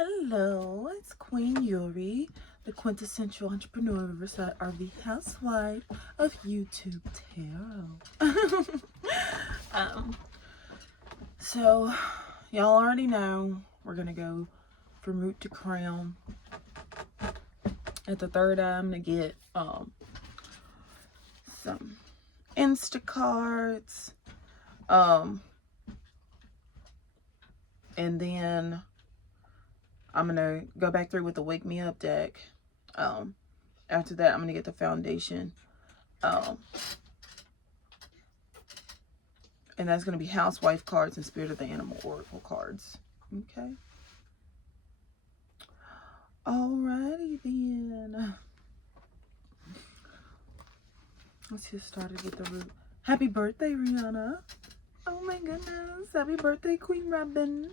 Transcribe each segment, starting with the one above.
Hello, it's Queen Yuri, the quintessential entrepreneur RV housewife of YouTube Tarot. um, so, y'all already know we're gonna go from root to crown. At the third eye, I'm gonna get some Instacards, and then I'm gonna go back through with the Wake Me Up deck. After that, I'm gonna get the foundation. And that's gonna be housewife cards and Spirit of the Animal Oracle cards. Okay. Alrighty then. Let's get started with the root. Happy birthday, Rihanna. Oh my goodness. Happy birthday, Queen Robin.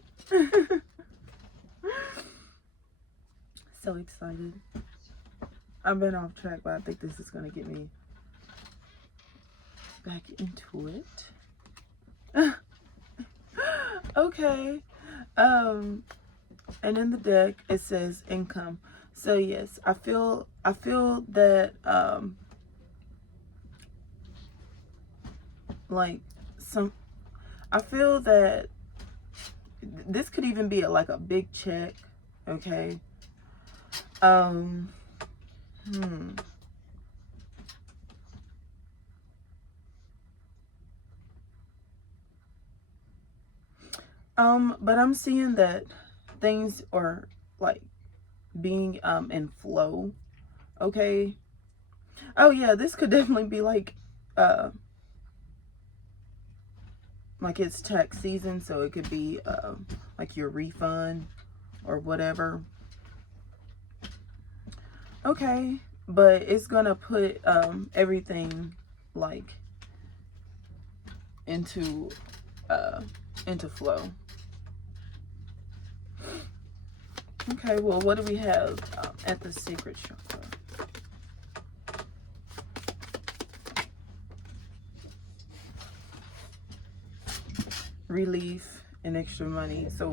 So excited. I've been off track, but I think this is going to get me back into it. Okay. And in the deck, it says income. So yes, I feel that, I feel that this could even be like a big check. Okay. But I'm seeing that things are like being in flow. Okay. Oh yeah, this could definitely be like it's tax season, so it could be like your refund or whatever. Okay, but it's gonna put everything like into flow. Okay, well, what do we have at the sacred chakra? Relief and extra money. So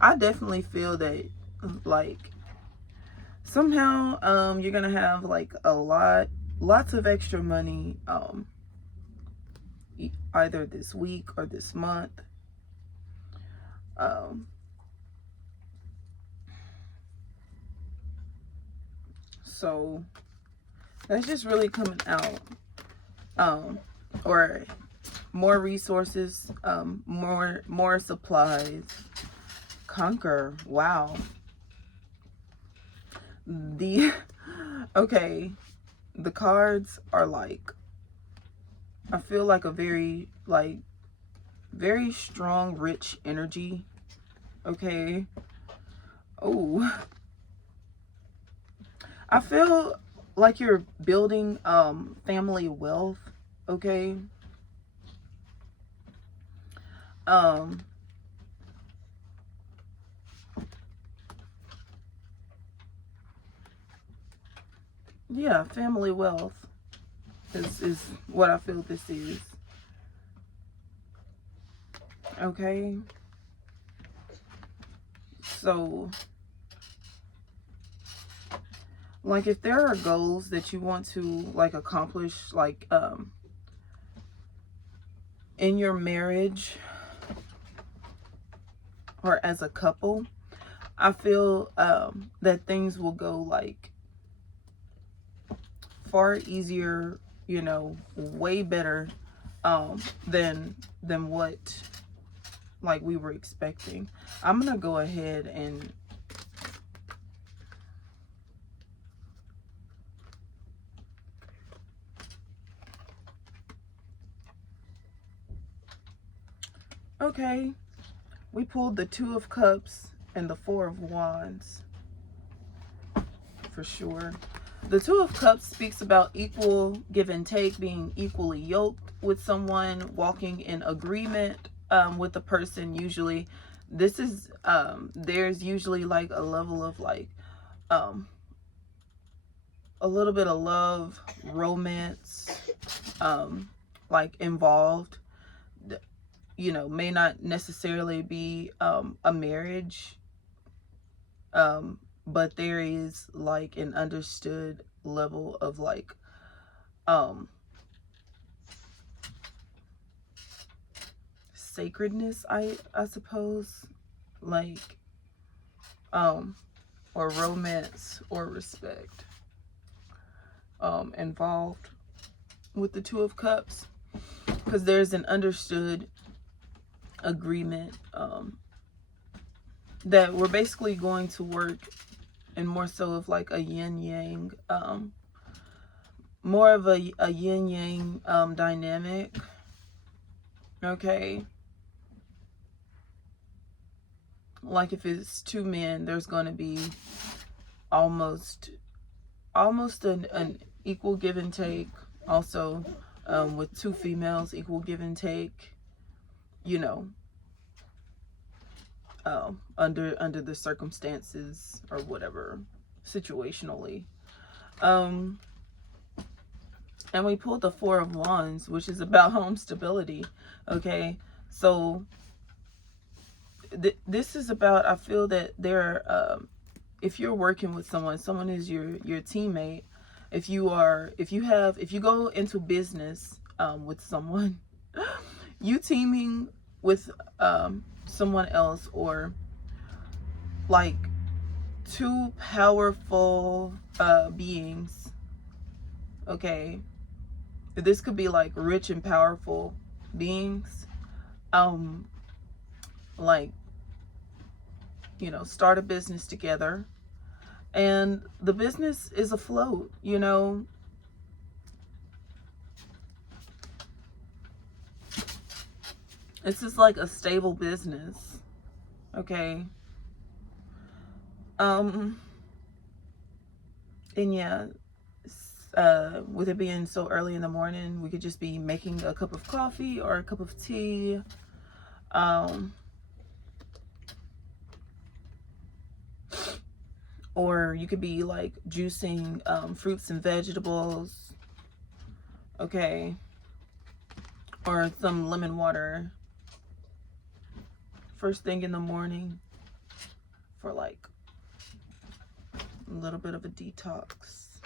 I definitely feel that like somehow you're gonna have like lots of extra money either this week or this month. So that's just really coming out. Or more resources, more supplies. Conquer. Wow. Okay, the cards are like, I feel like a very strong, rich energy. Okay. Oh, I feel like you're building family wealth. Okay. Yeah, family wealth is what I feel this is. Okay. So, like, if there are goals that you want to like accomplish, like in your marriage or as a couple, I feel that things will go like far easier, you know, way better than what like we were expecting. I'm gonna go ahead and okay, we pulled the Two of Cups and the Four of Wands for sure. The Two of Cups speaks about equal give and take, being equally yoked with someone, walking in agreement with the person. Usually this is there's usually like a level of like a little bit of love, romance like involved. you know, may not necessarily be a marriage, but there is like an understood level of like sacredness, I suppose, like or romance or respect involved with the Two of Cups, because there's an understood agreement that we're basically going to work in more so of like a yin yang, more of a yin yang dynamic. Okay, like if it's two men, there's going to be almost an equal give and take. Also, with two females, equal give and take. You know, under the circumstances or whatever, situationally. And we pulled the Four of Wands, which is about home stability. Okay, so this is about, I feel that there, if you're working with someone is your teammate. If you go into business with someone, you teaming with someone else, or like two powerful beings. Okay, this could be like rich and powerful beings, like, you know, start a business together, and the business is afloat, you know. It's just like a stable business. Okay, and yeah, with it being so early in the morning, we could just be making a cup of coffee or a cup of tea, or you could be like juicing fruits and vegetables. Okay, or some lemon water first thing in the morning for like a little bit of a detox.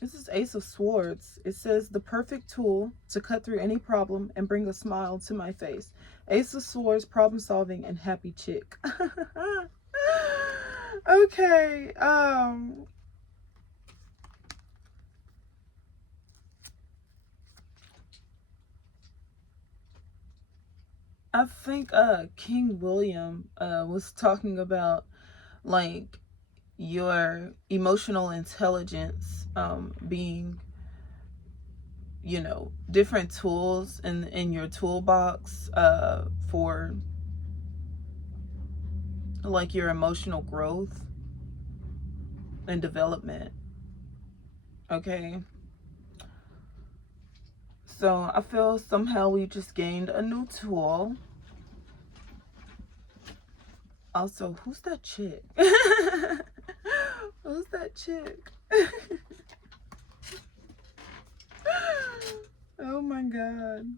This is Ace of Swords. It says, the perfect tool to cut through any problem and bring a smile to my face. Ace of Swords, problem solving, and happy chick. Okay, I think King William was talking about like your emotional intelligence being, you know, different tools in your toolbox for like your emotional growth and development. Okay, so I feel somehow we just gained a new tool. Also, who's that chick? Who's that chick? Oh my god.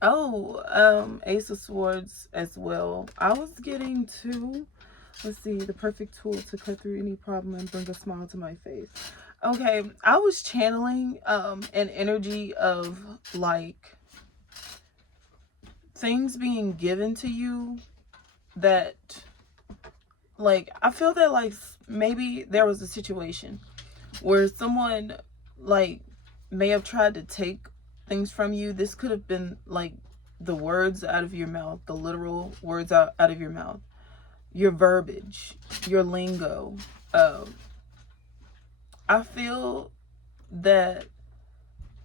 Oh, Ace of Swords as well. I was getting to, let's see, the perfect tool to cut through any problem and bring a smile to my face. Okay, I was channeling an energy of like things being given to you that, like, I feel that like maybe there was a situation where someone like may have tried to take things from you. This could have been like the words out of your mouth, the literal words out of your mouth, your verbiage, your lingo. I feel that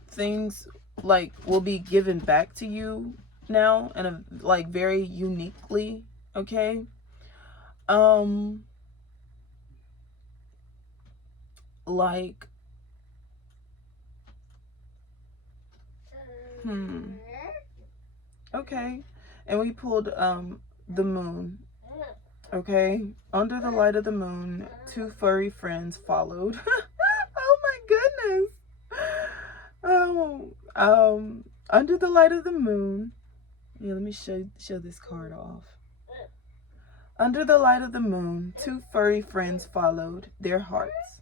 things like will be given back to you now, and a, like very uniquely. Okay, like Okay. And we pulled the moon. Okay. Under the light of the moon, two furry friends followed. Oh my goodness. Oh, under the light of the moon. Yeah, let me show this card off. Under the light of the moon, two furry friends followed their hearts.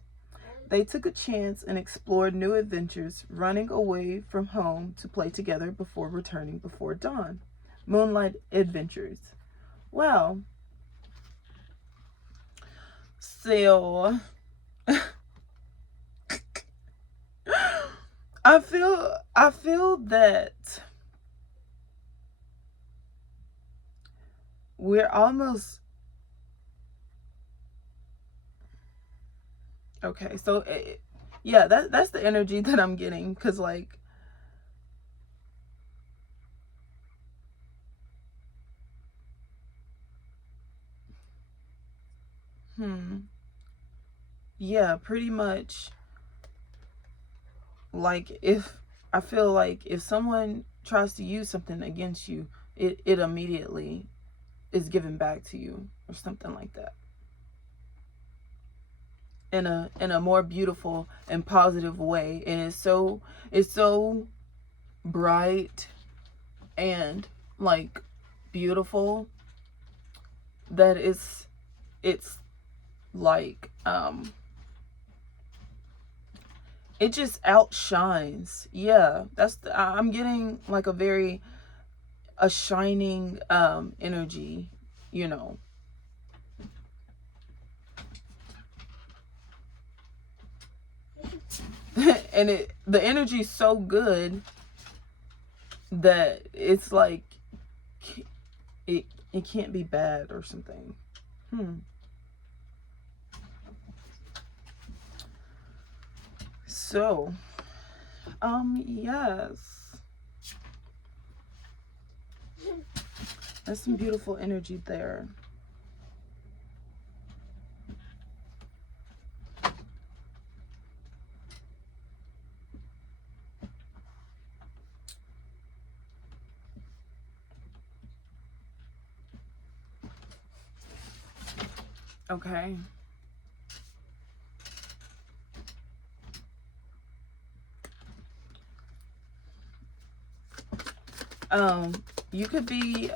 They took a chance and explored new adventures, running away from home to play together before returning before dawn. Moonlight adventures. Wow. So I feel that we're almost okay. So yeah, that's the energy that I'm getting, cuz like yeah, pretty much. Like, if I feel like if someone tries to use something against you, it immediately is given back to you, or something like that, in a more beautiful and positive way. And it's so bright and like beautiful that it's like it just outshines. Yeah, I'm getting like a shining energy, you know. And the energy is so good that it's like it can't be bad or something. So yes, that's some beautiful energy there. Okay. You could be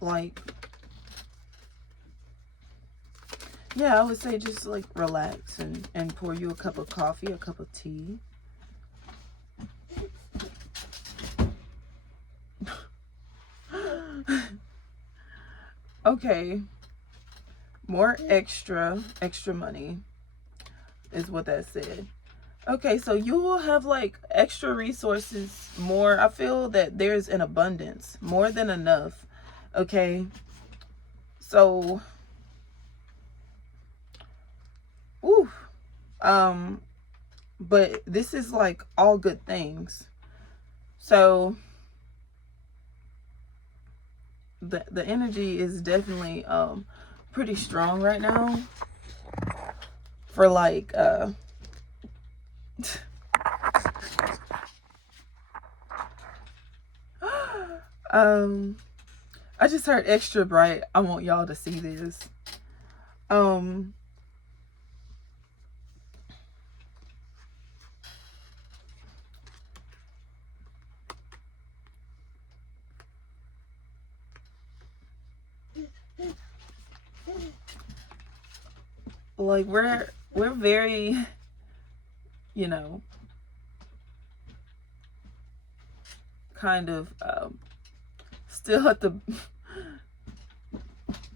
like, yeah, I would say just like relax and pour you a cup of coffee, a cup of tea. Okay. More extra money is what that said. Okay, so you will have like extra resources, more. I feel that there's an abundance, more than enough. Okay. So, ooh, but this is like all good things. So the energy is definitely pretty strong right now for like I just heard extra bright. I want y'all to see this. Like we're very, you know, kind of still at the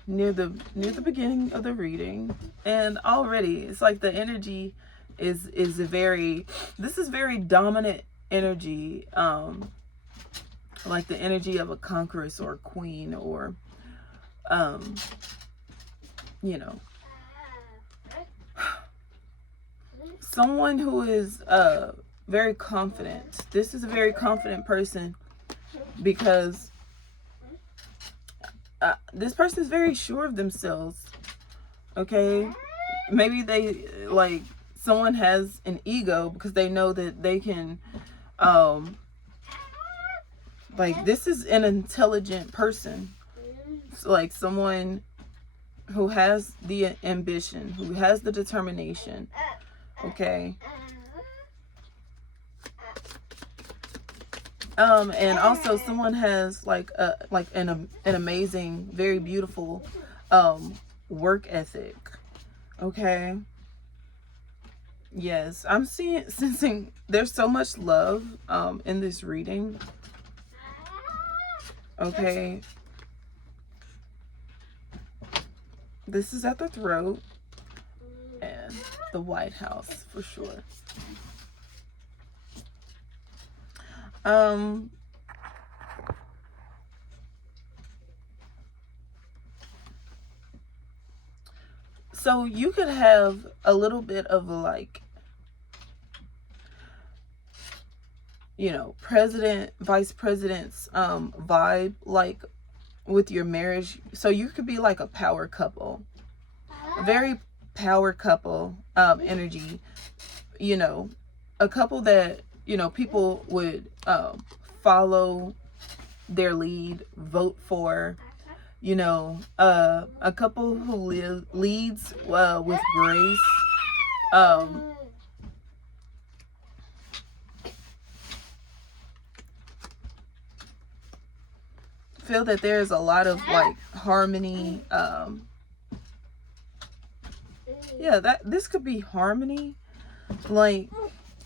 near the beginning of the reading, and already it's like the energy is very, this is very dominant energy, like the energy of a conqueress or a queen, or you know, someone who is very confident. This is a very confident person, because this person is very sure of themselves. Okay, maybe they like, someone has an ego because they know that they can Like, this is an intelligent person. So, like, someone who has the ambition, who has the determination. Okay. And also someone has like an amazing, very beautiful work ethic. Okay. Yes, I'm sensing there's so much love in this reading. Okay. This is at the throat and the White House for sure. So you could have a little bit of like, you know, president, vice president's vibe, like with your marriage. So you could be like a power couple, a very power couple energy, you know, a couple that, you know, people would follow their lead, vote for, you know, a couple who leads with grace. Feel that there's a lot of like harmony. Yeah, that this could be harmony. Like,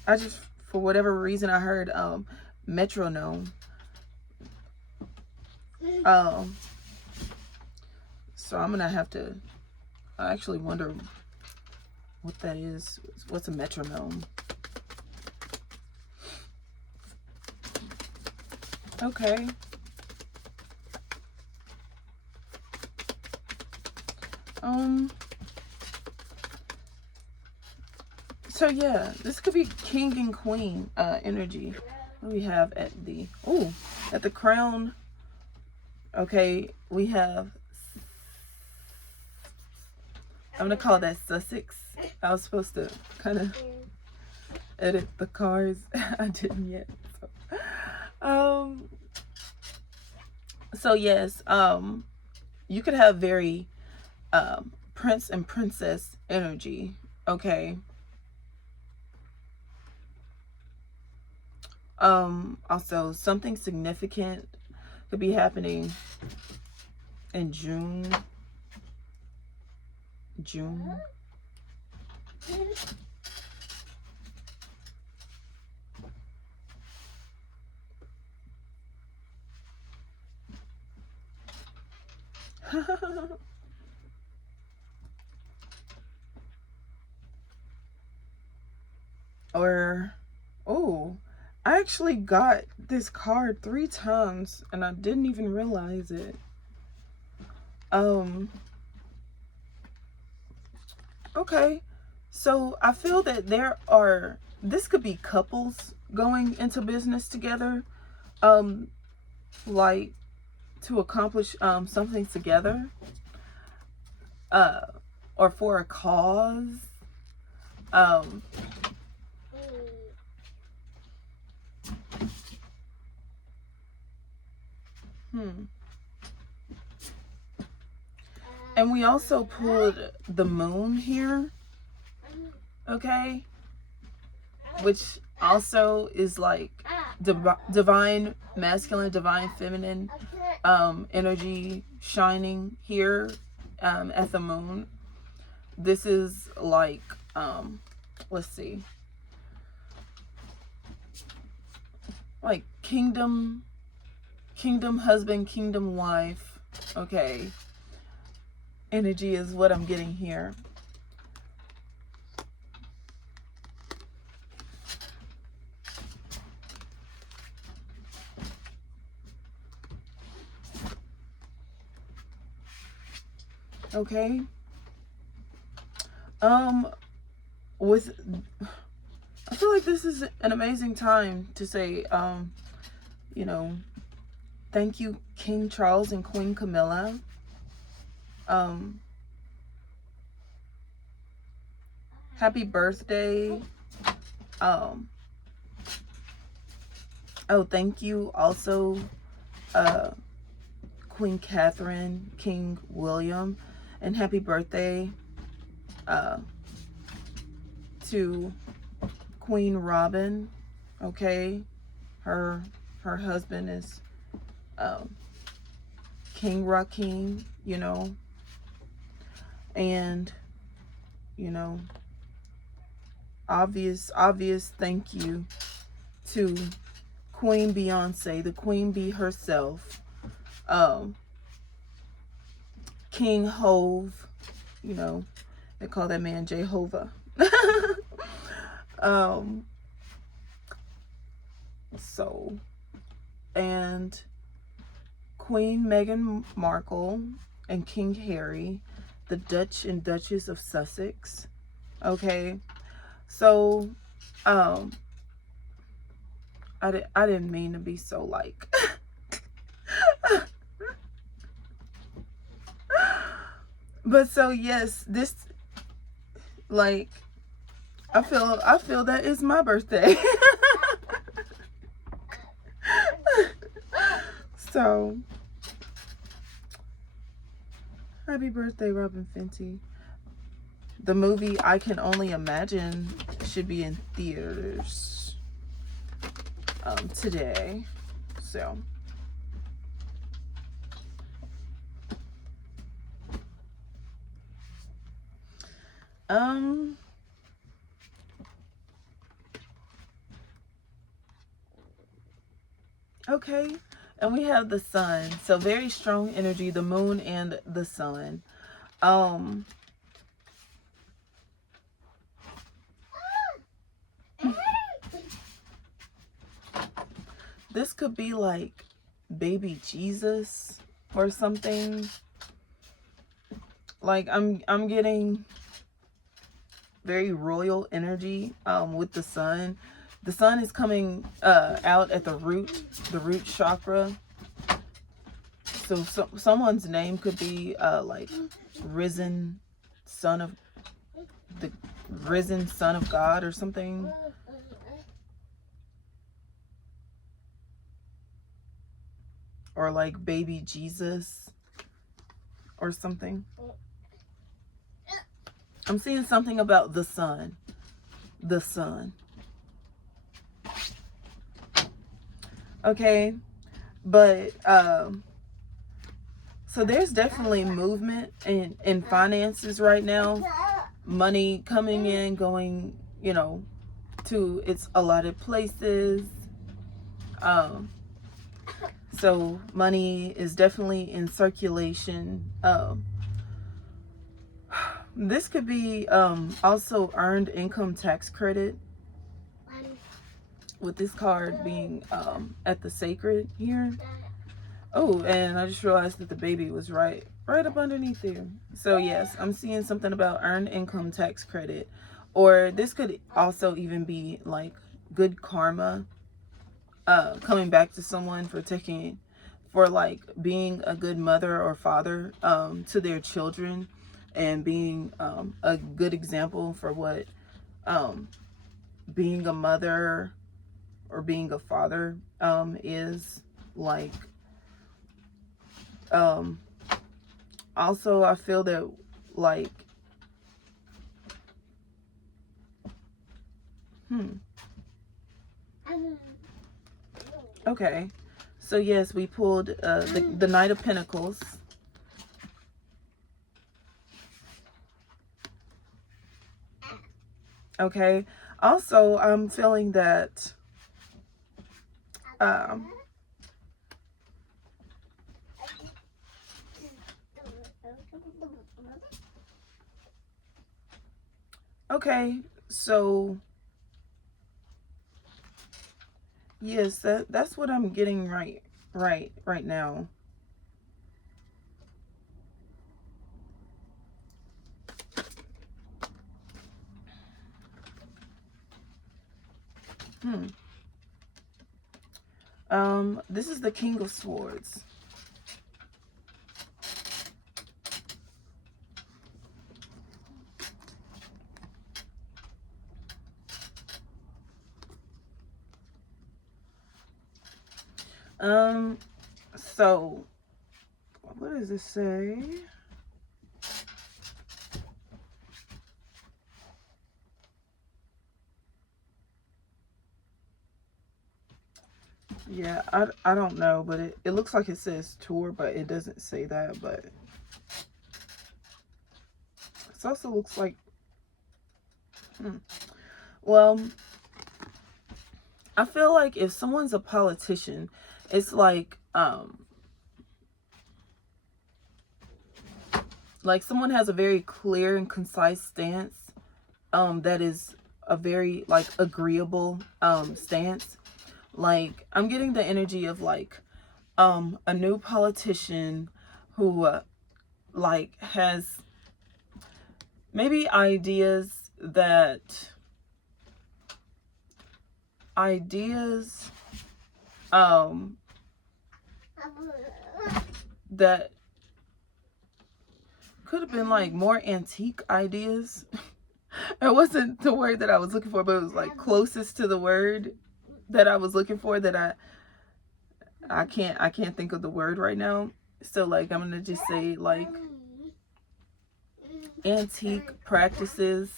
I just, for whatever reason, I heard metronome. So I'm gonna have to, I actually wonder what that is. What's a metronome? Okay. So yeah, this could be king and queen energy. What do we have at the, oh, at the crown? Okay, we have, I'm gonna call that Sussex. I was supposed to kind of edit the cards. I didn't yet. So yes, you could have very prince and princess energy. Okay. Also something significant could be happening in June. Or, oh, I actually got this card 3 times and I didn't even realize it. Okay, so I feel that this could be couples going into business together, like to accomplish something together, or for a cause. And we also pulled the moon here, okay, which also is like divine masculine, divine feminine energy shining here at the moon. This is like, let's see, like kingdom husband, kingdom wife, okay, energy is what I'm getting here. Okay. I feel like this is an amazing time to say, you know, thank you, King Charles and Queen Camilla. Happy birthday. Oh, thank you also uh, Queen Catherine, King William, and happy birthday uh, to Queen Robin. Okay, her husband is um, King Rakim, you know, and you know, obvious thank you to Queen Beyonce, the Queen Bee herself, um, King Hove, you know, they call that man Jehovah. um, so, and Queen Meghan Markle and King Harry, the Dutch and Duchess of Sussex. Okay, so I didn't mean to be so like but so yes, this like I feel that is my birthday. So happy birthday, Robin Fenty. The movie I Can Only Imagine should be in theaters today. So okay, and we have the sun. So very strong energy, the moon and the sun. This could be like baby Jesus or something. Like I'm getting very royal energy with the sun. The sun is coming out at the root chakra. So someone's name could be like risen son of the risen son of God or something. Or like baby Jesus or something. I'm seeing something about the sun. The sun. Okay. But so there's definitely movement in finances right now. Money coming in, going, you know, to its allotted places. So money is definitely in circulation. This could be also earned income tax credit, with this card being at the sacred here. Oh, and I just realized that the baby was right up underneath there. So yes, I'm seeing something about earned income tax credit, or this could also even be like good karma coming back to someone for like being a good mother or father to their children, and being a good example for what being a mother or being a father is like. Also, I feel that like okay, so yes, we pulled the Knight of Pentacles. Okay, also I'm feeling that okay, so yes, that's what I'm getting right now. This is the King of Swords. So, what does it say? Yeah, I don't know, but it looks like it says tour, but it doesn't say that. But it also looks like, well, I feel like if someone's a politician, it's like someone has a very clear and concise stance, that is a very like agreeable stance. Like, I'm getting the energy of like a new politician who like has maybe ideas that could have been like more antique ideas. It wasn't the word that I was looking for, but it was like closest to the word that I was looking for, that I can't think of the word right now. So like, I'm gonna just say like antique practices.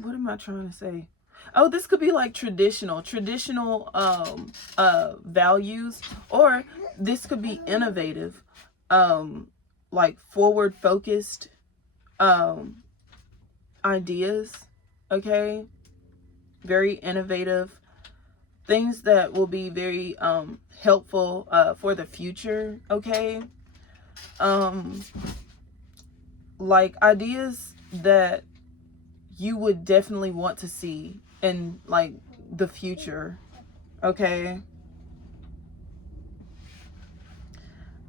What am I trying to say? Oh, this could be like traditional values, or this could be innovative, like forward focused ideas. Okay, very innovative things that will be very helpful for the future. Okay, like ideas that you would definitely want to see in like the future. Okay,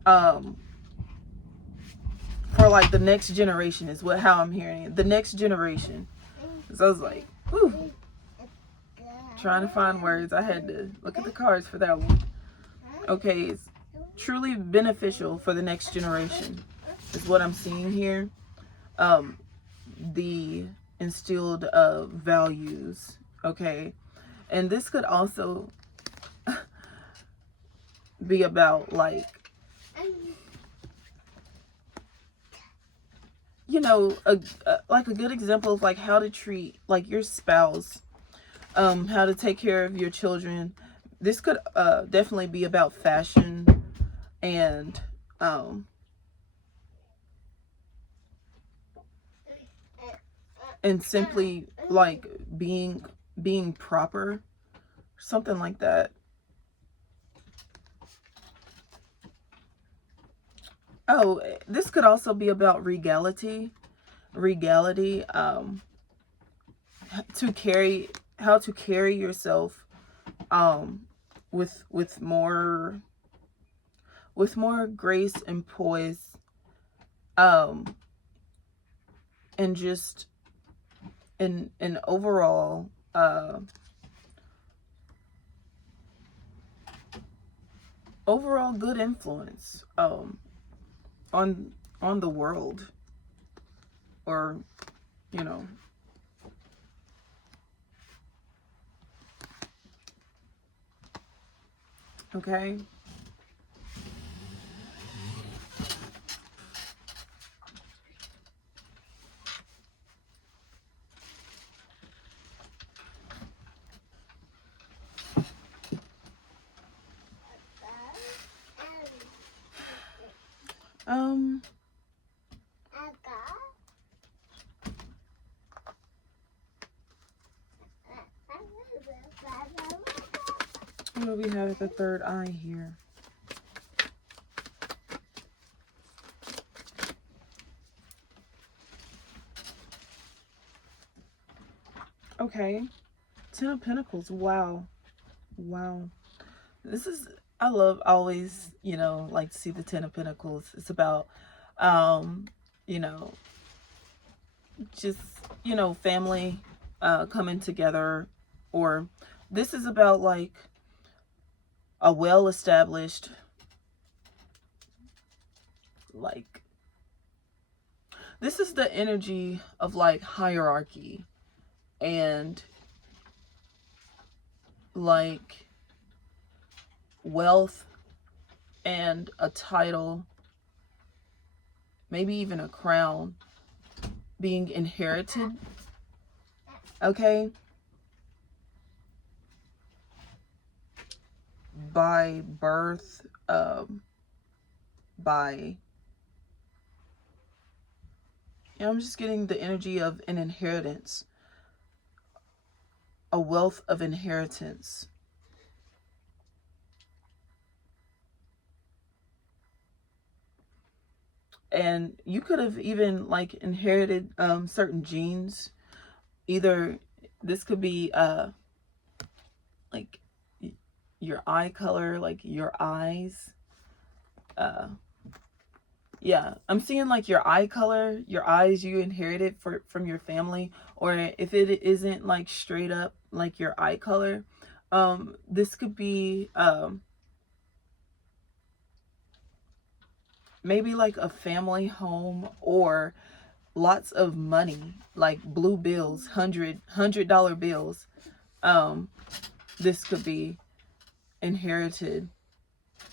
for like the next generation is how I'm hearing it. The next generation. So I was like, whew, trying to find words. I had to look at the cards for that one. Okay, it's truly beneficial for the next generation is what I'm seeing here. The instilled values. Okay, and this could also be about like, you know, like a good example of like how to treat like your spouse, how to take care of your children. This could definitely be about fashion and simply like being proper, something like that. Oh, this could also be about regality, to carry, how to carry yourself, with more grace and poise, and just an overall good influence on the world, or you know. Okay, what do we have at the third eye here? Okay, Ten of Pentacles. Wow. This is, I love always, like to see the Ten of Pentacles. It's about, you know, just, family coming together, or this is about like a well-established, like, this is the energy of like hierarchy. and like wealth and a title, maybe even a crown being inherited, okay, by birth, by, I'm just getting the energy of an inheritance, a wealth of inheritance. And you could have even like inherited certain genes. Either this could be like your eye color, like your eyes. Yeah, I'm seeing like your eye color, your eyes you inherited from your family, or if it isn't like straight up like your eye color, this could be maybe like a family home or lots of money, like blue bills, $100 bills. This could be inherited,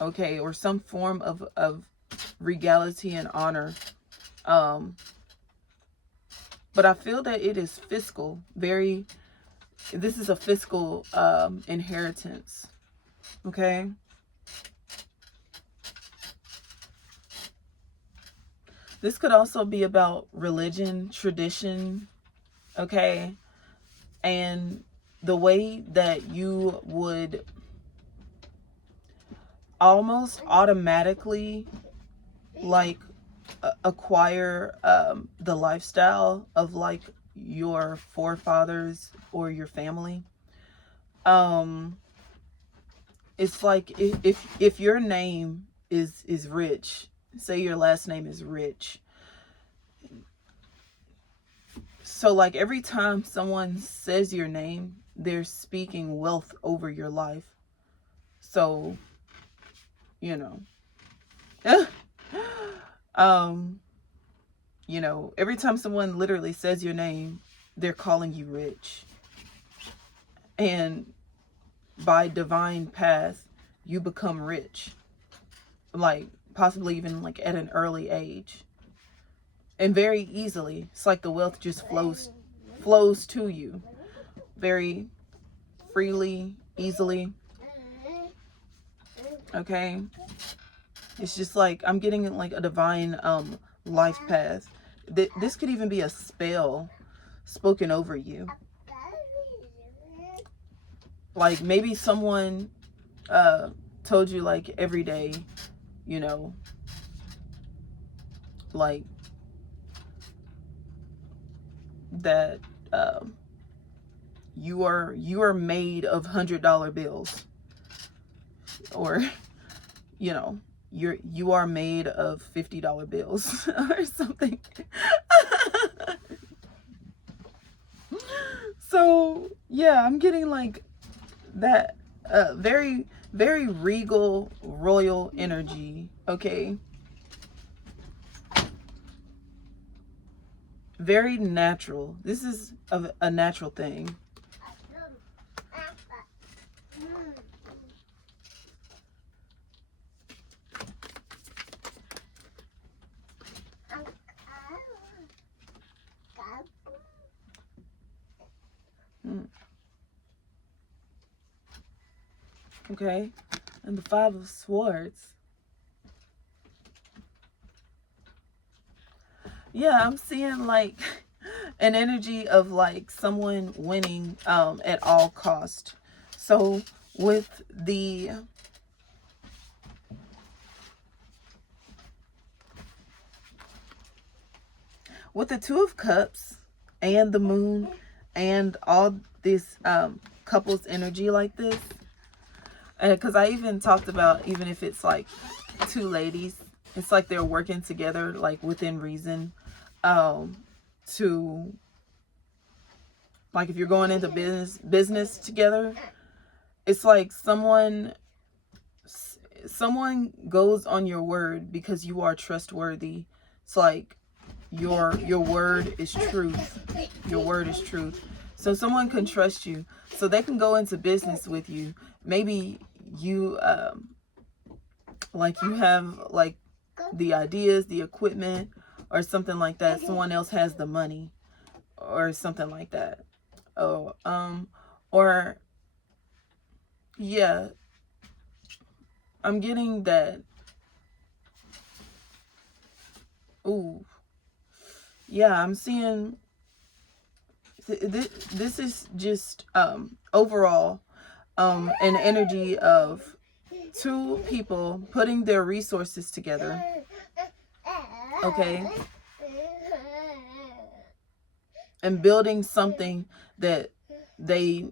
okay, or some form of regality and honor. But I feel that it is fiscal, this is a fiscal inheritance, okay? This could also be about religion, tradition, okay? And the way that you would almost automatically like acquire the lifestyle of like your forefathers or your family. It's like if your name is Rich, say your last name is Rich, so like every time someone says your name, they're speaking wealth over your life. So, you know, you know, every time someone literally says your name, they're calling you rich. And by divine path, you become rich. Like possibly even like at an early age. And very easily. It's like the wealth just flows to you very freely, easily. Okay? It's just like I'm getting like a divine life path. This could even be a spell spoken over you. Like maybe someone told you like every day, you know, like that you are made of $100 bills, or you know, you are made of $50 bills or something. So yeah, I'm getting like that very very regal royal energy, okay? Very natural. This is a natural thing. Okay, and the Five of Swords. Yeah, I'm seeing like an energy of like someone winning at all cost. So with the Two of Cups and the Moon and all this couples energy like this, because I even talked about, even if it's like two ladies, it's like they're working together like within reason, to like if you're going into business together, it's like someone goes on your word because you are trustworthy. It's like your word is truth. Your word is truth. So someone can trust you, so they can go into business with you. Maybe you like you have like the ideas, the equipment, or something like that. Someone else has the money or something like that. Oh, or yeah, I'm getting that. Ooh, yeah, I'm seeing this is just overall an energy of two people putting their resources together, okay, and building something that they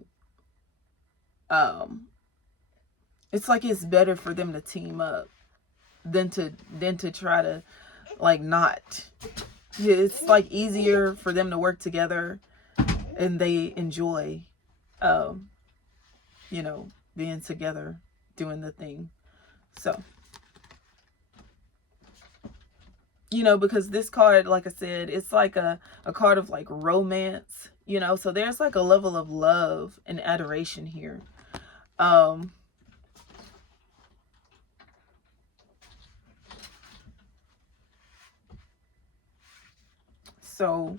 it's like it's better for them to team up than to try to like not. It's like easier for them to work together, and they enjoy um you know, being together, doing the thing. So, you know, because this card, like I said, it's like a card of like romance, you know, so there's like a level of love and adoration here. So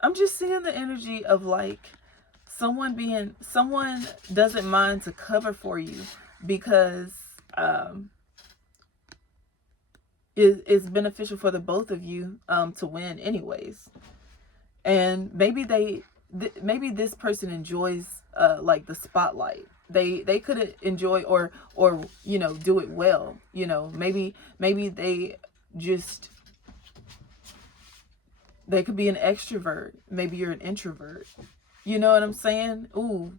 I'm just seeing the energy of like someone doesn't mind to cover for you because it's beneficial for the both of you to win anyways. And maybe maybe this person enjoys like the spotlight. They could enjoy or you know, do it well, you know. Maybe they just, they could be an extrovert, maybe you're an introvert, you know what I'm saying? Ooh,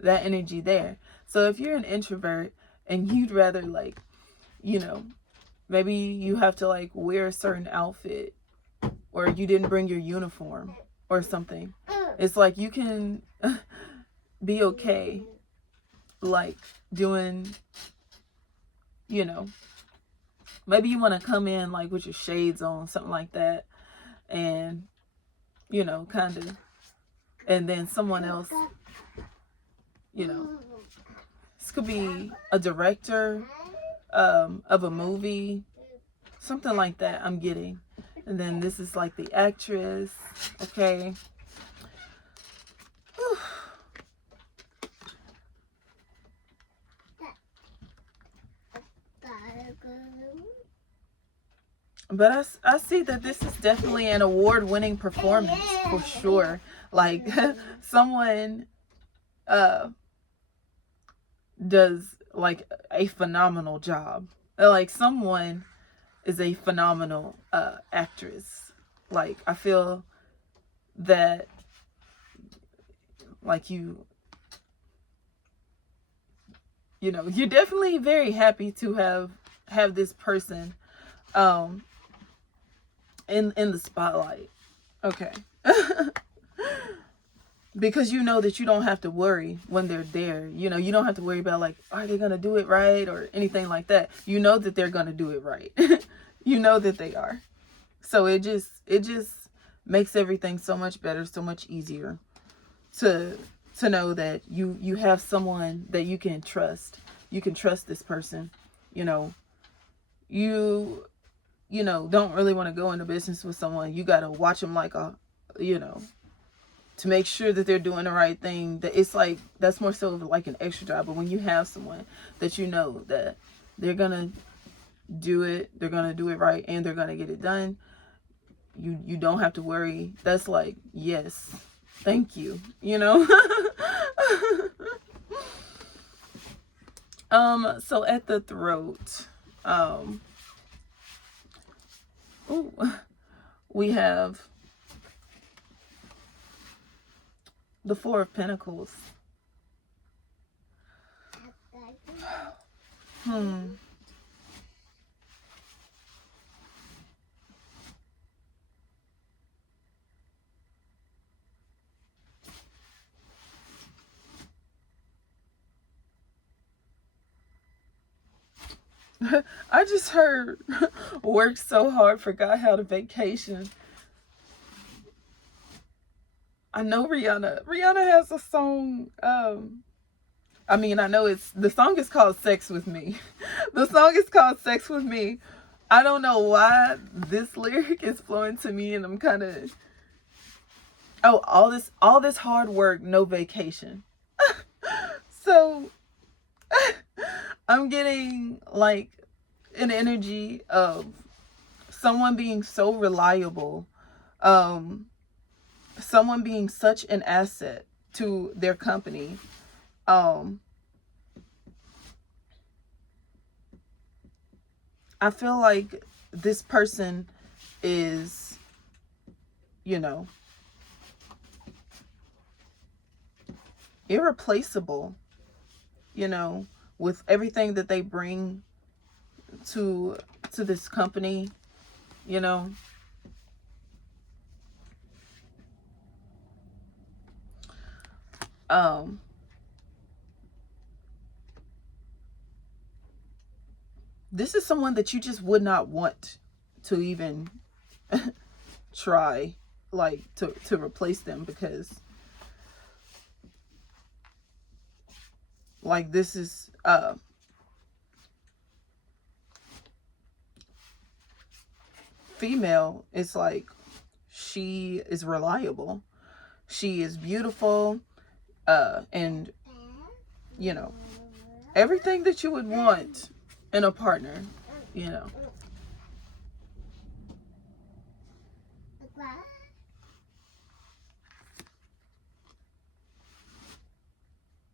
that energy there. So if you're an introvert and you'd rather like, you know, maybe you have to like wear a certain outfit, or you didn't bring your uniform or something, it's like you can be okay like doing, you know, maybe you want to come in like with your shades on, something like that, and you know, kind of, and then someone else, you know, this could be a director of a movie, something like that I'm getting. And then this is like the actress, okay. Whew. But I see that this is definitely an award-winning performance for sure. Like someone does like a phenomenal job. Like someone is a phenomenal actress. Like I feel that like you know, you're definitely very happy to have this person in the spotlight. Okay. Because you know that you don't have to worry when they're there. You know, you don't have to worry about like, are they going to do it right or anything like that. You know that they're going to do it right. You know that they are. So it just makes everything so much better, so much easier to know that you have someone that you can trust. You can trust this person. You know, you know, don't really want to go into business with someone. You got to watch them like a, you know, to make sure that they're doing the right thing. That it's like, that's more so like an extra job. But when you have someone that you know that they're gonna do it, they're gonna do it right, and they're gonna get it done, you don't have to worry. That's like, yes, thank you, you know. So at the throat, ooh, we have the Four of Pentacles. I just heard worked so hard, forgot how to vacation. I know Rihanna. Rihanna has a song. I mean, I know the song is called Sex with Me. The song is called Sex with Me. I don't know why this lyric is flowing to me, and I'm kind of, oh, all this hard work, no vacation. So I'm getting like an energy of someone being so reliable, um, someone being such an asset to their company. Um, I feel like this person is, you know, irreplaceable, you know, with everything that they bring to this company, you know. Um this is someone that you just would not want to even try like to replace them, because like this is female. It's like she is reliable, she is beautiful, and you know, everything that you would want in a partner, you know.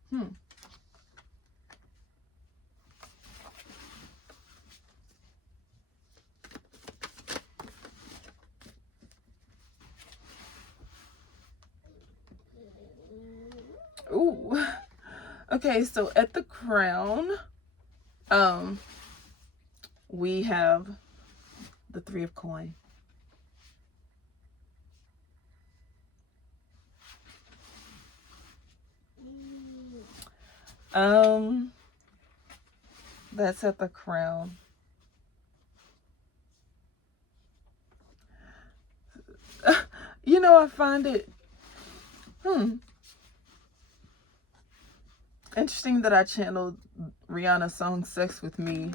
Hmm. Ooh. Okay, so at the crown, we have the 3 of coin. That's at the crown. You know, I find it interesting that I channeled Rihanna's song Sex with Me.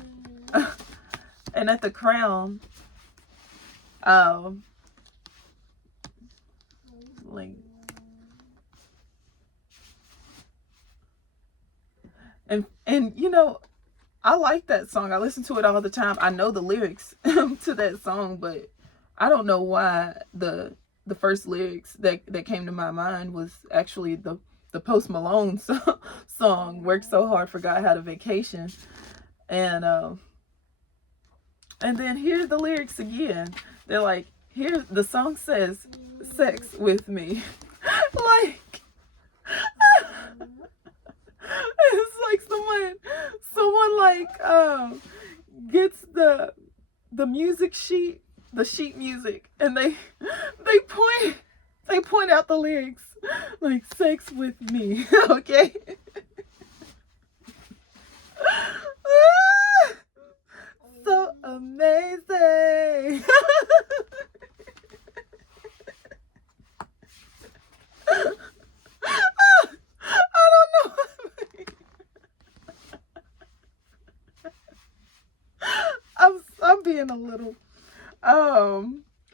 And at the crown, like, and you know, I like that song. I listen to it all the time. I know the lyrics to that song, but I don't know why the first lyrics that came to my mind was actually the Post Malone song, "Worked So Hard, Forgot How to Vacation," and then here's the lyrics again. They're like, here the song says, "Sex with me," like. It's like someone like gets the music sheet, the sheet music, and they point out the lyrics like "sex with me." Okay. So amazing. I don't know. I'm being a little.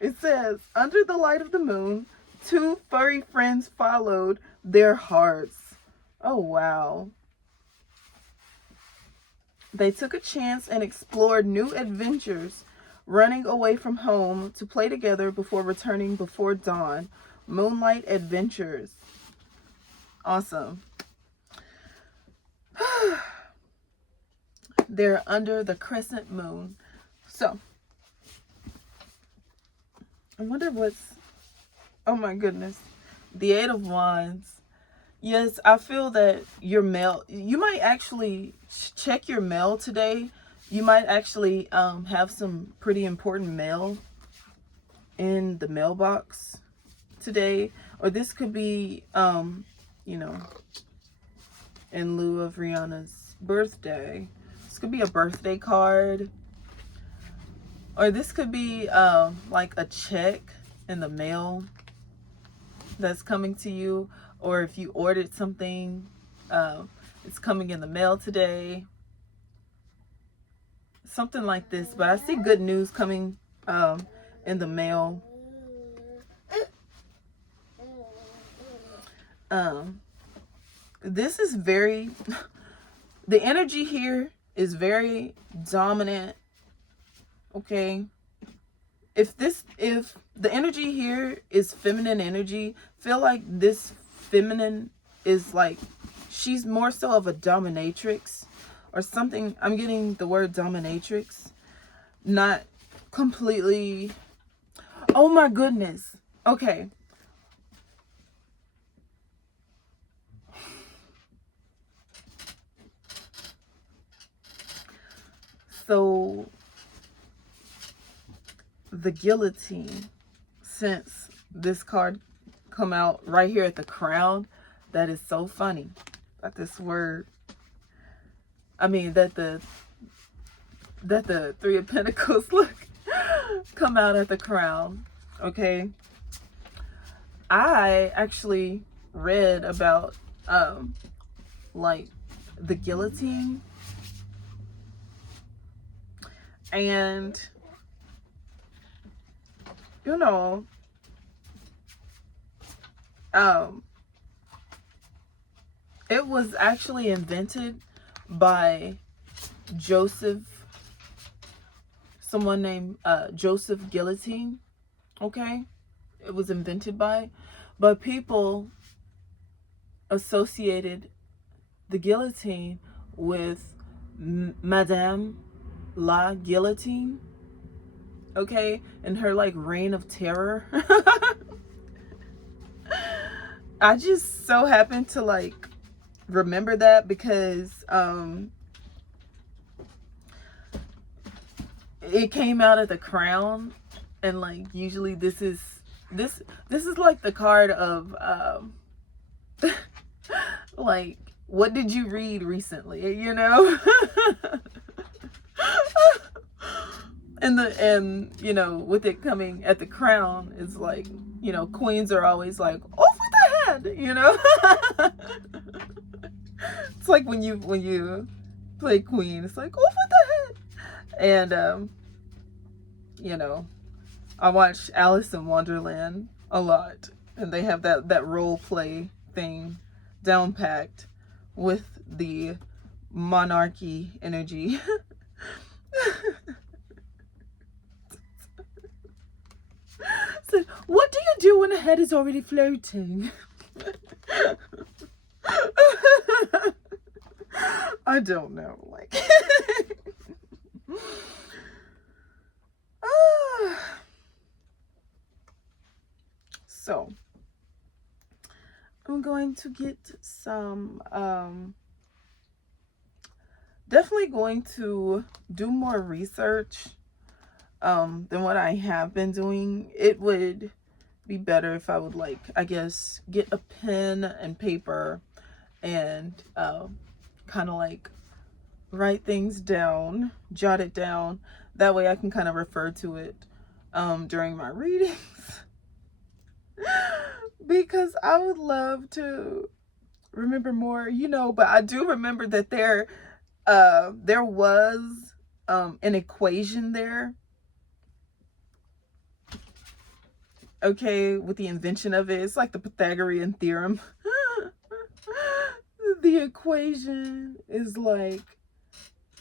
It says, under the light of the moon, 2 furry friends followed their hearts. Oh wow. They took a chance and explored new adventures, running away from home to play together before returning before dawn. Moonlight adventures. Awesome. They're under the crescent moon. So, I wonder what's... Oh my goodness. The 8 of Wands. Yes, I feel that your mail... You might actually check your mail today. You might actually have some pretty important mail in the mailbox today. Or this could be, you know, in lieu of Rihanna's birthday. This could be a birthday card, or this could be like a check in the mail that's coming to you, or if you ordered something, it's coming in the mail today, something like this. But I see good news coming in the mail. This is very, the energy here is very dominant. Okay, if the energy here is feminine energy, feel like this feminine is like, she's more so of a dominatrix or something. I'm getting the word dominatrix, not completely. Oh my goodness. Okay. So the guillotine, since this card come out right here at the crown, that is so funny that this word, I mean that the Three of Pentacles look come out at the crown. Okay, I actually read about like the guillotine, and you know, it was actually invented by someone named Joseph Guillotine. Okay, it was invented by, but people associated the guillotine with Madame La Guillotine. Okay, and her like reign of terror. I just so happen to like remember that because it came out at the crown, and like usually this is like the card of like, what did you read recently, you know? and you know, with it coming at the crown, it's like, you know, queens are always like, off with the head, you know. It's like when you play queen, it's like, off with the head. And you know, I watch Alice in Wonderland a lot, and they have that role play thing down packed with the monarchy energy. So, what do you do when a head is already floating? I don't know, like. So I'm going to get some definitely going to do more research than what I have been doing. It would be better if I would, like, I guess, get a pen and paper and kind of like write things down, jot it down. That way I can kind of refer to it during my readings. Because I would love to remember more, you know, but I do remember that there was an equation there. Okay, with the invention of it. It's like the Pythagorean theorem. The equation is like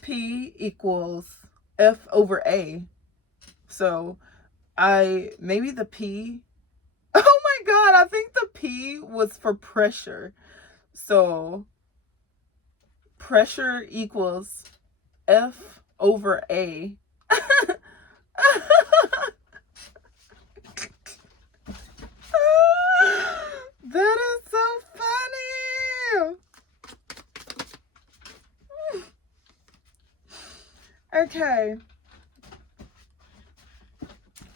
P equals F over A. So maybe the P, oh my God, I think the P was for pressure. So pressure equals F over A. That is so funny. Okay.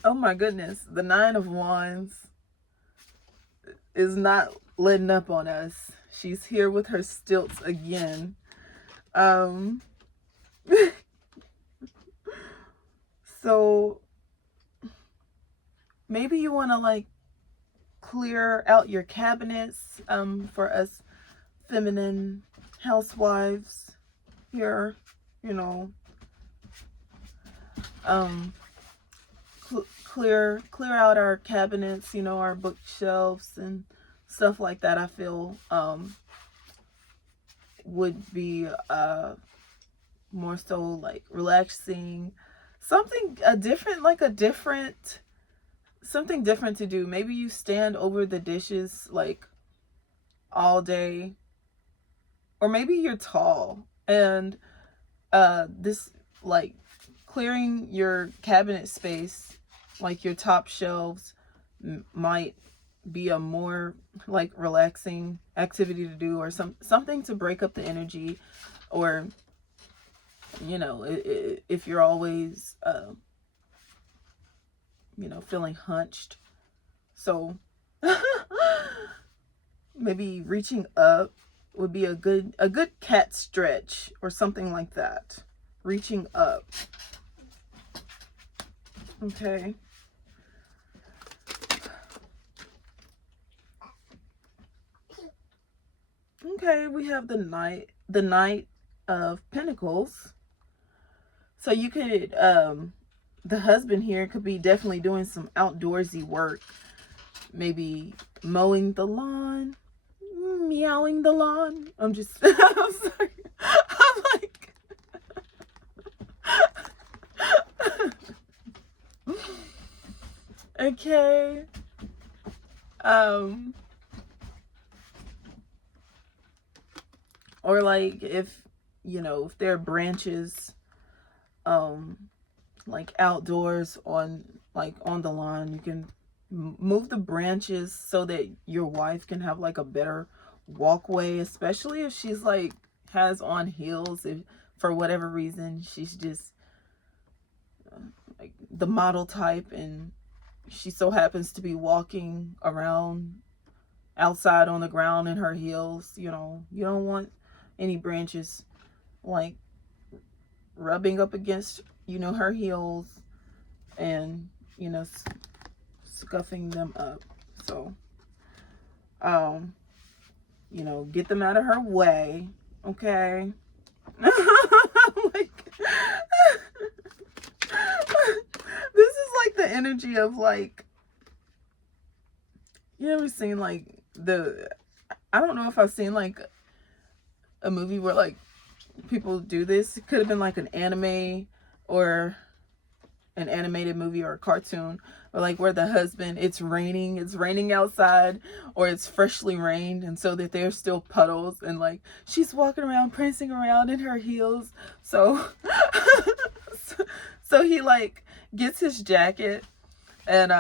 Oh my goodness. The Nine of Wands is not letting up on us. She's here with her stilts again. So maybe you want to like clear out your cabinets for us feminine housewives here, you know, um clear out our cabinets, you know, our bookshelves and stuff like that. I feel would be more so like relaxing, something a different, like a different, something different to do. Maybe you stand over the dishes like all day, or maybe you're tall and this like clearing your cabinet space, like your top shelves, might be a more like relaxing activity to do, or something to break up the energy, or you know, if you're always you know, feeling hunched. So maybe reaching up would be a good cat stretch or something like that. Reaching up. Okay. Okay, we have the Knight of Pentacles. So you could the husband here could be definitely doing some outdoorsy work. Maybe mowing the lawn, meowing the lawn. I'm just I'm sorry. I'm like okay. Or like if, you know, if there are branches like outdoors on, like on the lawn, you can move the branches so that your wife can have like a better walkway, especially if she's like has on heels, if for whatever reason she's just like the model type and she so happens to be walking around outside on the ground in her heels. You know, you don't want any branches like rubbing up against, you know, her heels and, you know, scuffing them up. So you know, get them out of her way, okay? Like this is like the energy of like, you ever seen like I don't know if I've seen like a movie where like people do this. It could have been like an anime or an animated movie or a cartoon, or like where the husband, it's raining outside, or it's freshly rained, and so that there's still puddles, and like she's walking around prancing around in her heels. So so he like gets his jacket and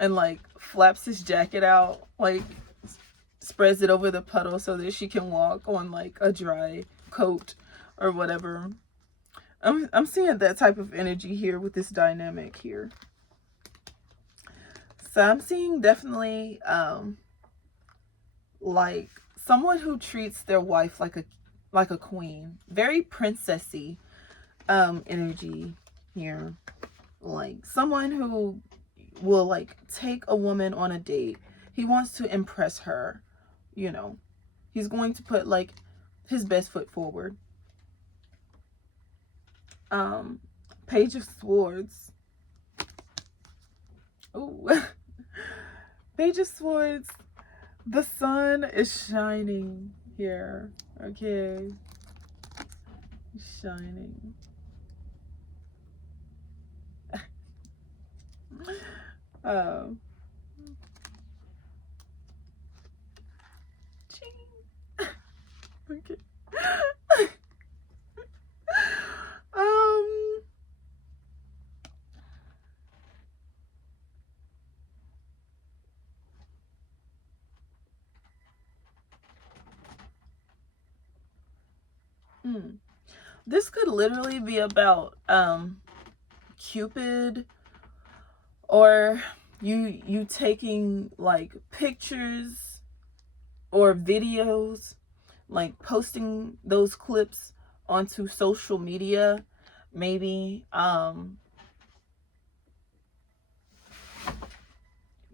like flaps his jacket out, like spreads it over the puddle so that she can walk on like a dry coat or whatever. I'm seeing that type of energy here with this dynamic here. So I'm seeing definitely like someone who treats their wife like a queen, very princessy energy here. Like someone who will like take a woman on a date. He wants to impress her, you know. He's going to put like his best foot forward. Page of Swords. Oh, Page of Swords. The sun is shining here. Okay. Shining. um okay. um this could literally be about Cupid, or you taking like pictures or videos, like posting those clips onto social media, maybe.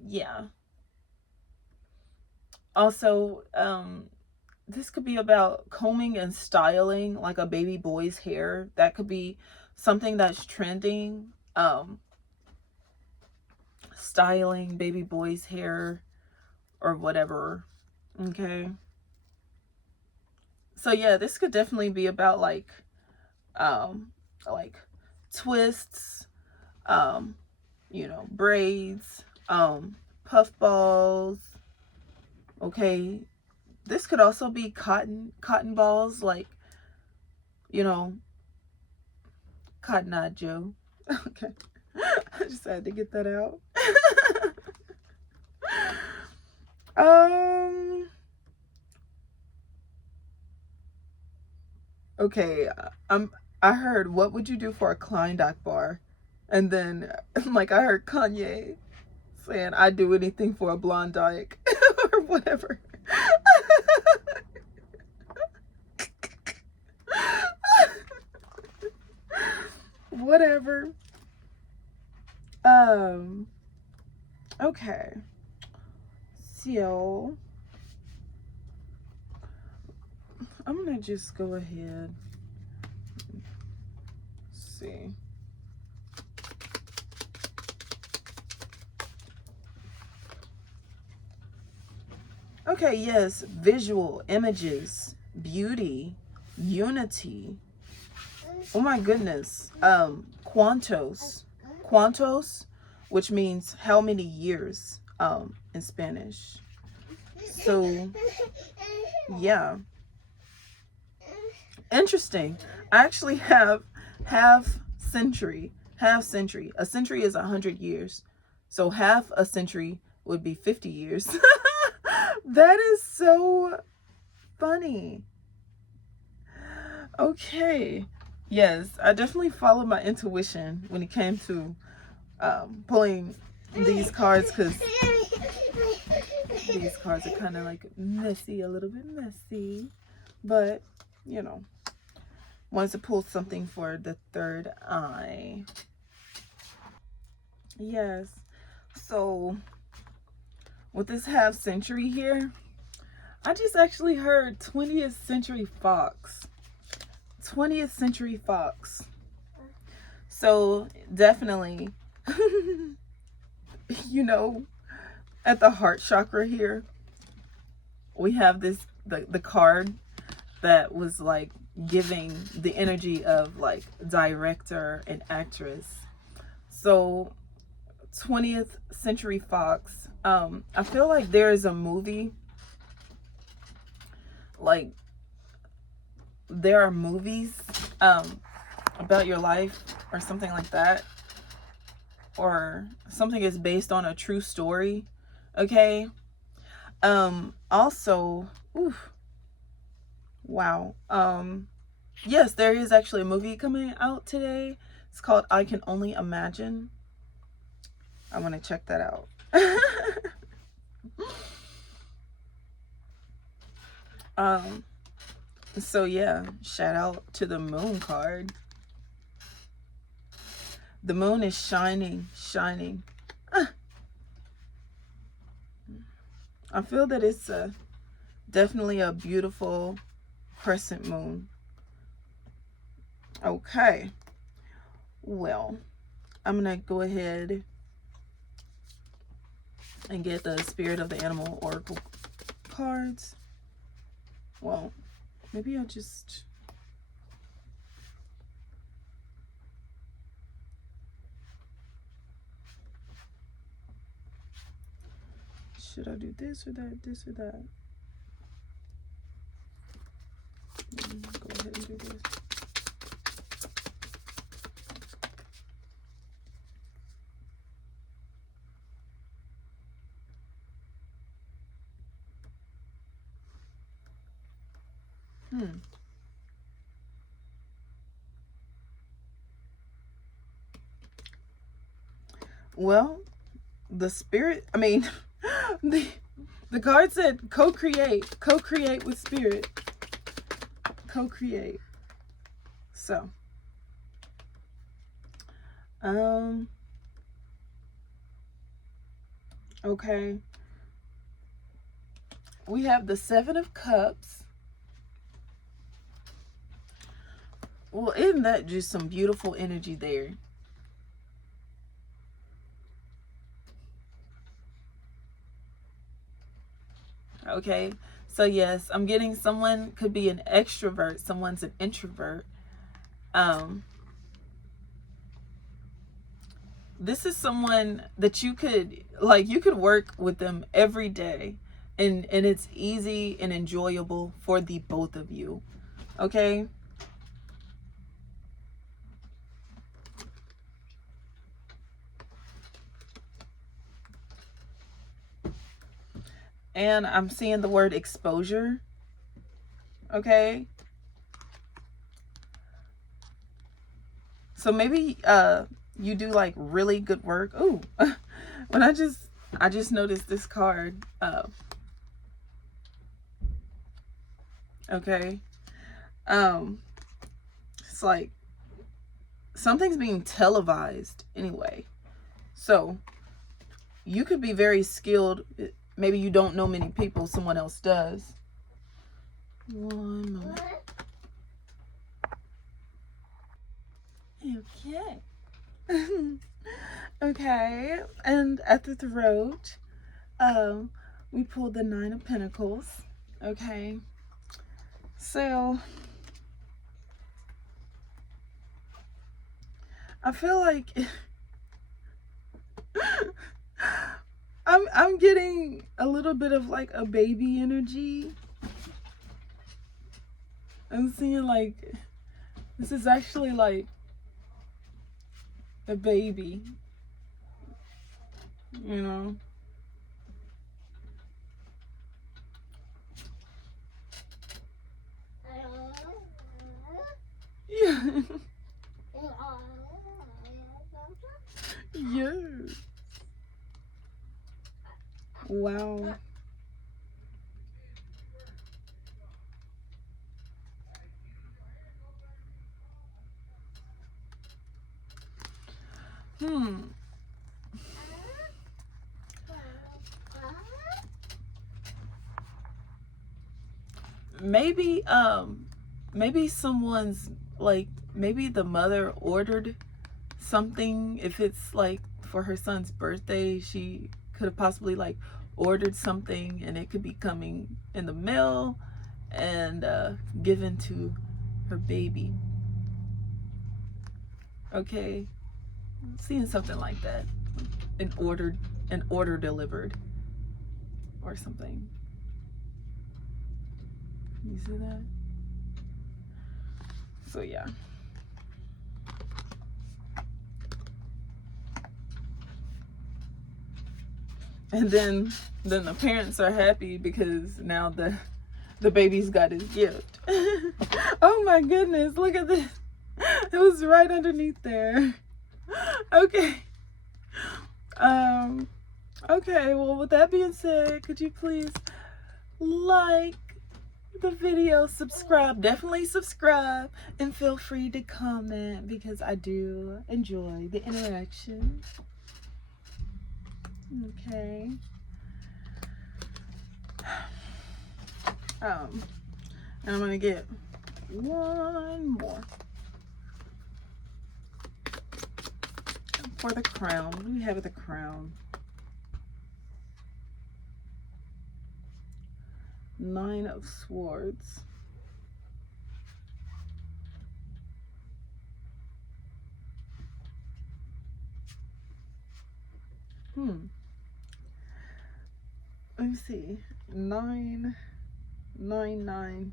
Yeah. Also, this could be about combing and styling like a baby boy's hair. That could be something that's trending. Styling baby boy's hair or whatever. Okay. So yeah, this could definitely be about like twists, you know, braids, puff balls. Okay. This could also be cotton balls, like, you know, Cotton Eye Joe. Okay. I just had to get that out. Okay, I heard, what would you do for a Klondike bar? And then like I heard Kanye saying I'd do anything for a blonde dyke or whatever. Whatever. Okay. So I'm gonna just go ahead. See. Okay, yes, visual, images, beauty, unity. Oh my goodness. Cuantos, which means how many years in Spanish. So yeah. Interesting. I actually have half century. A century is 100 years. So half a century would be 50 years. That is so funny. Okay. Yes, I definitely followed my intuition when it came to pulling these cards, because these cards are kind of like messy, a little bit messy. But, you know, wanted to pull something for the third eye. Yes. So with this half century here, I just actually heard 20th century fox. 20th century fox. So definitely, you know, at the heart chakra here, we have this, the card that was like giving the energy of like director and actress. So 20th century fox. I feel like there is a movie, like there are movies about your life or something like that, or something is based on a true story. Okay. Also, oof, wow. Yes, there is actually a movie coming out today. It's called I Can Only Imagine. I want to check that out. So yeah, shout out to the moon card. The moon is shining. I feel that it's definitely a beautiful crescent moon. Okay. Well, I'm gonna go ahead and get the Spirit of the Animal Oracle cards. Well, maybe I'll just... Should I do this or that, this or that? Go ahead and do this. Well, the spirit, I mean, the card said co-create with spirit. Co-create. So, okay. We have the Seven of Cups. Well, isn't that just some beautiful energy there? Okay. So yes, I'm getting someone could be an extrovert, someone's an introvert. This is someone that you could work with them every day, and it's easy and enjoyable for the both of you. Okay? And I'm seeing the word exposure. Okay? So maybe you do like really good work. Ooh. When I just noticed this card. Okay. It's like something's being televised anyway. So you could be very skilled. Maybe you don't know many people, someone else does. One moment. Okay. Okay. And at the throat, we pulled the Nine of Pentacles. Okay. So I feel like I'm getting a little bit of like a baby energy. I'm seeing like this is actually like a baby, you know. Yeah. Yes. Wow. Maybe maybe someone's like maybe the mother ordered something. If it's like for her son's birthday, she could have possibly like ordered something, and it could be coming in the mail and given to her baby. Okay, seeing something like that, an order delivered or something. You see that? So yeah. And then the parents are happy because now the baby's got his gift. Oh my goodness, look at this. It was right underneath there. Okay. Okay, well, with that being said, could you please like the video, subscribe, definitely subscribe, and feel free to comment because I do enjoy the interaction. Okay. And I'm gonna get one more for the crown. What do we have at the crown? Nine of Swords. Let me see. 999.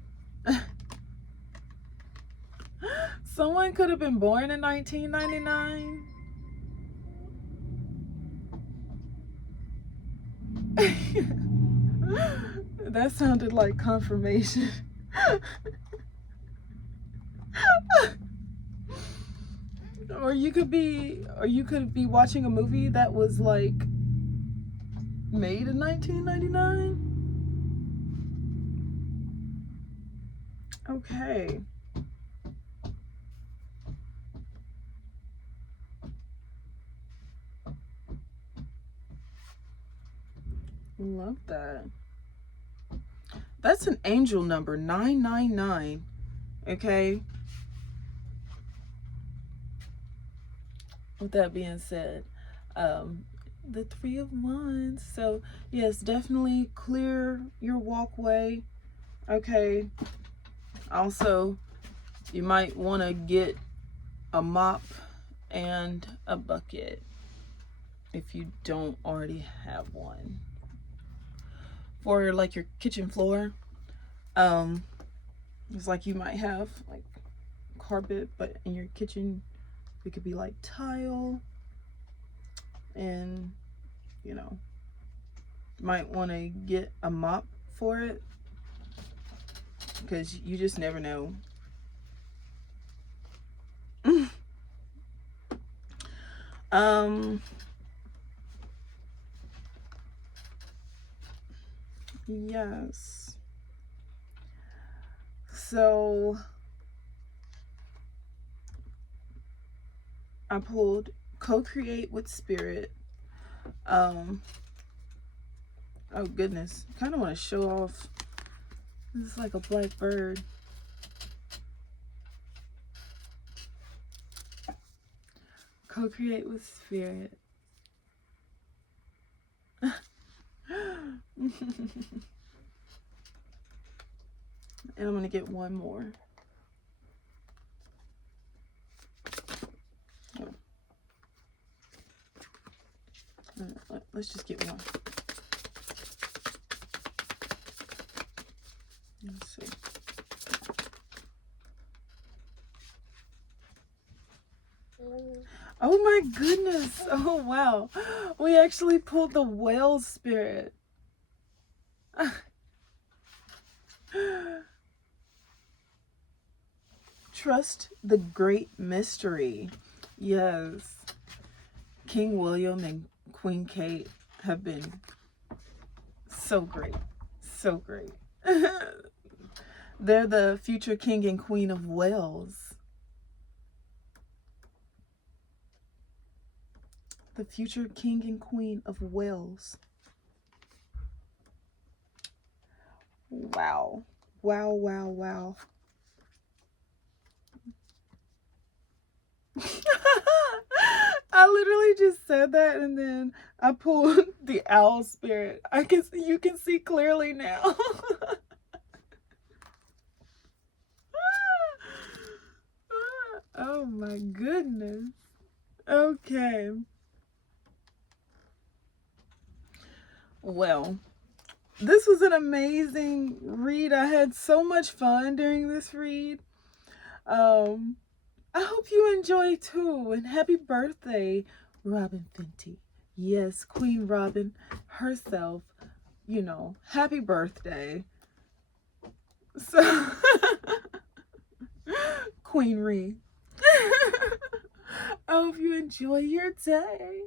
Someone could have been born in 1999. That sounded like confirmation. Or you could be watching a movie that was like made in 1999. Okay. Love that. That's an angel number, 999. Okay. With that being said, the Three of Wands. So yes, definitely clear your walkway. Okay. Also, you might want to get a mop and a bucket if you don't already have one. For like your kitchen floor, it's like you might have like carpet, but in your kitchen it could be like tile, and you know, might want to get a mop for it because you just never know. Yes. So I pulled co-create with spirit. Oh goodness, kind of want to show off. This is like a black bird. Co-create with spirit. And I'm gonna get one more. Let's just get one. Let's see. Oh my goodness. Oh wow. We actually pulled the whale spirit. Trust the great mystery. Yes. King William and Queen Kate have been so great. So great. They're the future king and queen of Wales. The future king and queen of Wales. Wow. Wow, wow, wow. I literally just said that and then I pulled the owl spirit. You can see clearly now. Oh my goodness. Okay. Well, this was an amazing read. I had so much fun during this read. I hope you enjoy too. And happy birthday, Robin Fenty. Yes, Queen Robin herself. You know, happy birthday. So, Queen Ree. I hope you enjoy your day.